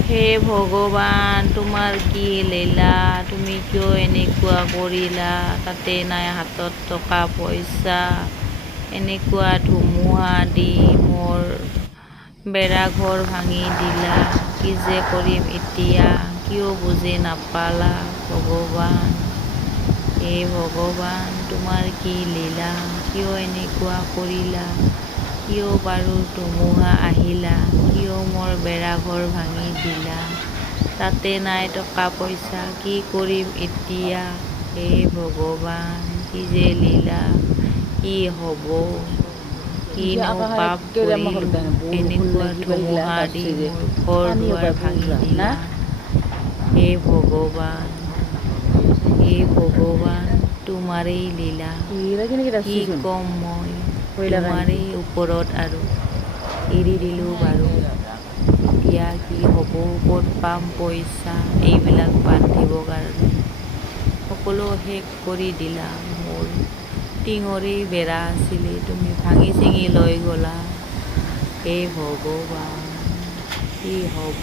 হে ভগৱান, তোমাৰ কি লীলা, তুমি কিয় এনেকুৱা কৰিলা? তাতে নাই হাতত টকা পইচা, এনেকুৱা ধুমুহা দি মোৰ বেৰাঘৰ ভাঙি দিলা। কি যে কৰিম এতিয়া, কিয় বুজি নাপালা ভগৱান? হে ভগৱান, তোমাৰ কি লীলা, কিয় এনেকুৱা কৰিলা? কিয় বাৰু ধুমুহা আহিলা? কিয় মোৰ বেৰাঘৰ ভাঙি দিলা? তাতে নাই টকা পইচা, কি কৰিম এতিয়া? হে ভগৱান, কি যে লীলা, কি হ'ব? কিনো পাপ কৰিলোঁ, এনেকুৱা ধুমুহা দি মোৰ ঘৰ দুৱাৰ ভাঙি দিলা। হে ভগৱান, হে ভগৱান, তোমাৰেই লীলা। কি ক'ম মই, তোমাৰেই ওপৰত আৰু এৰি দিলোঁ বাৰু। এতিয়া কি হ'ব, ক'ত পাম পইচা এইবিলাক বান্ধিবৰ কাৰণে? সকলো শেষ কৰি দিলা। মোৰ টিঙৰেই বেৰা আছিলে, তুমি ভাঙি চিঙি লৈ গ'লা। হে ভগৱান, কি হ'ব?